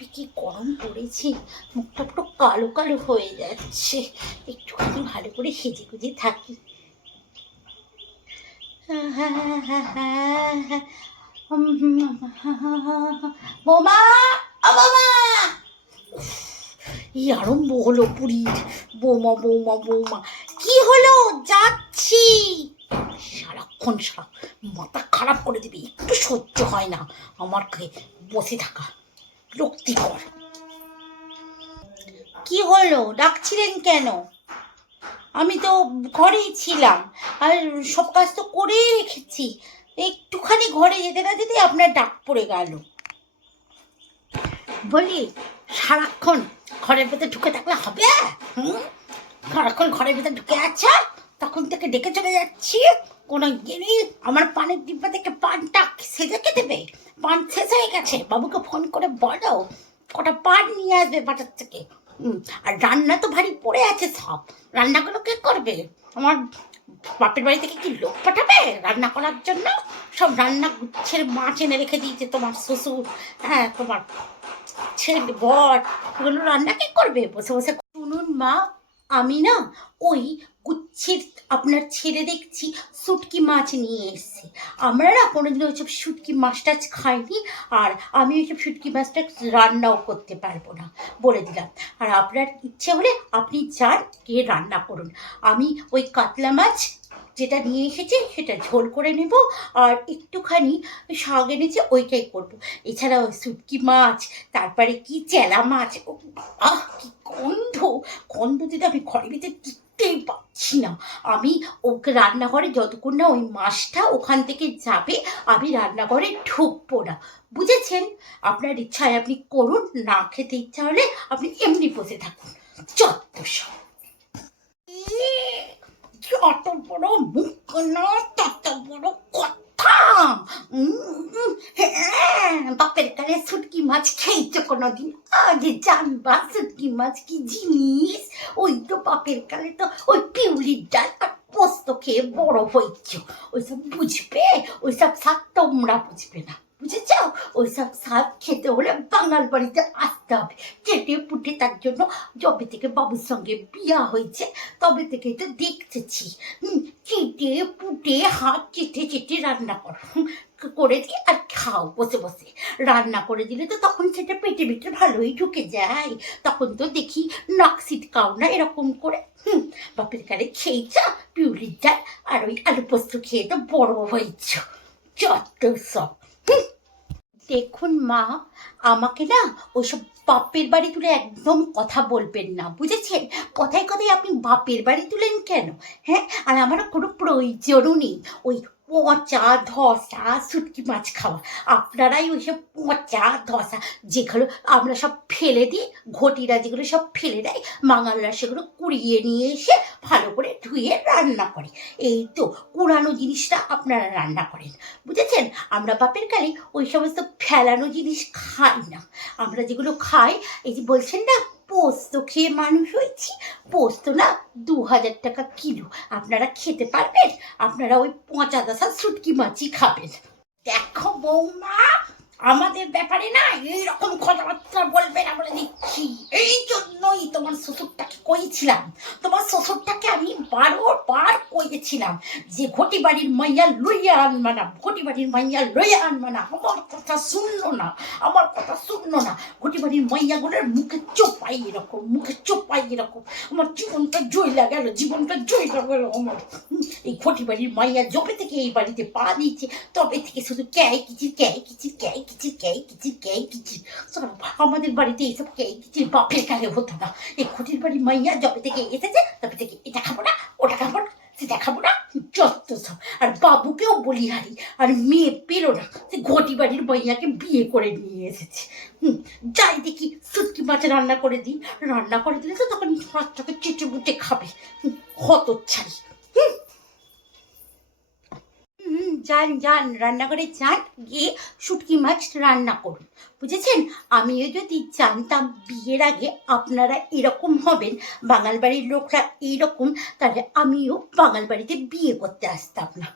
বাপরে কি গরম পড়েছে, মুখটা পুরো কালো কালো হয়ে যাচ্ছে। একটুখানি ভালো করে সেজে গুজে থাকি। বোমা বোমা! এই আরম্ভ হলো পুরীর। বৌমা বৌমা বৌমা, কি হলো? যাচ্ছি। সারাক্ষণ সারা মাথা খারাপ করে দিবি, একটু সহ্য হয় না। আমার বসে থাকা। বিরক্তিকর কি হলো? ডাকছিলেন কেন? আমি তো ঘরেই ছিলাম। আর সব কাজ তো করেই রেখেছি। একটুখানি ঘরে যেতে না যেতে আপনার ডাক পড়ে গেল। বলি, সারাক্ষণ ঘরের ভেতরে ঢুকে থাকলে হবে? হুম? সারাক্ষণ ঘরের ভেতরে ঢুকে আছো? তখন থেকে ডেকে চলে যাচ্ছি। কোনো গেলেই আমার পানের ডিব্বা থেকে পানটা সেজেকে দেবে? পান শেষ হয়ে গেছে বাবুকে ফোন করে বলো কটা পান নিয়ে আসবে বাটার থেকে। আর রান্না তো ভারী পড়ে আছে সব। রান্নাগুলো কে করবে? আমার বাপের বাড়ি থেকে কি লোক পাঠাবে রান্না করার জন্য? সব রান্না গুচ্ছের মাছ এনে রেখে দিয়েছে তোমার শ্বশুর হ্যাঁ তোমার ছেলে, বর ওগুলো রান্না কে করবে? বসে বসে শুনুন মা, আমি না ওই গুচ্ছের আপনার ছেড়ে দেখছি, শুটকি মাছ নিয়ে এসেছি। আমরা না কোনোদিন ওইসব শুটকি মাছ টাছ খাইনি, আর আমি ওইসব শুটকি মাছটা রান্নাও করতে পারব না, বলে দিলাম। আর আপনার ইচ্ছে হলে আপনি যান, গিয়ে রান্না করুন। আমি ওই কাতলা মাছ যেটা নিয়ে এসেছি, সেটা ঝোল করে নেব, আর একটুখানি শাক এনেছে, ওইটাই করব। এছাড়া ওই শুটকি মাছ, তারপরে কি চেলা মাছ আহ, কি গন্ধ! গন্ধ দিতে আমি ঘরের ভিতরে টিকতেই পাচ্ছি না। আমি ওকে রান্নাঘরে যতক্ষণ না ওই মাছটা ওখান থেকে যাবে আমি রান্নাঘরে ঢুকবো না। বুঝেছেন? আপনার ইচ্ছায় আপনি করুন না খেতে ইচ্ছা হলে আপনি এমনি বসে থাকুন। যত সব। যত বড় মুখ না তত বড় কথা। হ্যাঁ, বাপের কালে শুটকি মাছ খেয়েছো কোনোদিন? আজ জানবা শুটকি মাছ কি জিনিস? ওই তো বাপের কালে তো ওই পিউলির ডাল আর পোস্ত খেয়ে বড় হয়েছ। ওইসব বুঝবে? ওইসব শাক তোমরা বুঝবে না বুঝেছ? ওইসব শাক খেতে হলে বাঙাল বাড়িতে আসতে হবে। চেটে পুটে তার জন্য যবে থেকে বাবুর সঙ্গে বিয়া হয়েছে তবে থেকে তো দেখতেছি। হুম, চেটে পুটে হাত চেটে চেটে রান্না করো করে দিই আর খাও বসে বসে রান্না করে দিলে তো তখন সেটা পেটে পেটে ভালোই ঢুকে যায় তখন তো দেখি নাক সিটকাও না এরকম করে, হুম, বাপের কালে খেয়েছ পিউলির ডাল আর ওই আলু পোস্ত খেয়ে তো বড় হয়েছ, যত সব, হুম। দেখুন মা, আমাকে না ওইসব বাপের বাড়ি তুলে একদম কথা বলবেন না, বুঝেছেন? কথায় কথায় আপনি বাপের বাড়ি তুলেন কেন? হ্যাঁ? আর আমারও কোনো প্রয়োজনও নেই। ওই পচা ধসা, শুটকি মাছ খাওয়া। আপনারাই ওই সব পচা, ধসা, যেগুলো আমরা সব ফেলে দিই ঘটিরা যেগুলো সব ফেলে দেয়, বাঙালরা সেগুলো কুড়িয়ে নিয়ে এসে ভালো করে ধুয়ে রান্না করে। এই তো কুড়ানো জিনিসটা আপনারা রান্না করেন, বুঝেছেন? আমরা বাপের কালে ওই সমস্ত ফেলানো জিনিস খাই না। আমরা যেগুলো খাই, এই যে বলছেন না পোস্ত খেয়ে মানুষ হয়েছি। পোস্ত না দু হাজার টাকা কিলো। আপনারা খেতে পারবেন? আপনারা ওই পচা দশা সুটকি মাছি খাবেন। দেখো বৌমা, আমাদের ব্যাপারে না এইরকম কথাবার্তা বলবেন বলে দিচ্ছি। এই জন্যই তোমার শ্বশুরটাকে কইছিলাম। তোমার শ্বশুরটাকে আমি বারবার কইয়েছিলাম যে ঘটি বাড়ির মাইয়া লইয়া আনবা না, ঘটি বাড়ির মাইয়া লইয়া আনবা না, আমার কথা শুনলো না, আমার কথা শুনলো না। ঘটি বাড়ির মাইয়াগুলোর মুখে চোপাই এরকম, মুখে চোপাই এরকম, আমার জীবনটা জয়লা গেল, জীবনটা জয়লা গেল আমার। এই ঘটি বাড়ির মাইয়া যবে থেকে এই বাড়িতে পা দিয়েছে, তবে থেকে শুধু ক্যাই কিচির ক্যাই কিচির ক্যাই কিচির ক্যাই কিচির ক্যাই কিচির। আমাদের বাড়িতে এইসব ক্যাই কিচির বাপের কালে হতো না। এই ঘটির বাড়ির মাইয়া যবে থেকে এসেছে তবে থেকে এটা খাব না ওটা খাব না সেটা খাব না যত সব আর বাবুকেও বলি হারি, আর মেয়ে পেল না, সে ঘটি বাড়ির মাইয়াকে বিয়ে করে নিয়ে এসেছে। হুম, যাই দেখি, শুটকি মাছ রান্না করে দিই। রান্না করে দিলে তো তখন মাছটাকে চেটে বুটে খাবে। হত ছাই হুম যান যান রান্নাঘরে যান, গিয়ে শুটকি মাছ রান্না করুন। বুঝেছেন? আমিও যদি জানতাম বিয়ের আগে আপনারা এরকম হবেন বাঙাল বাড়ির লোকরা এইরকম তাহলে আমিও বাঙাল বাড়িতে বিয়ে করতে আসতাম না।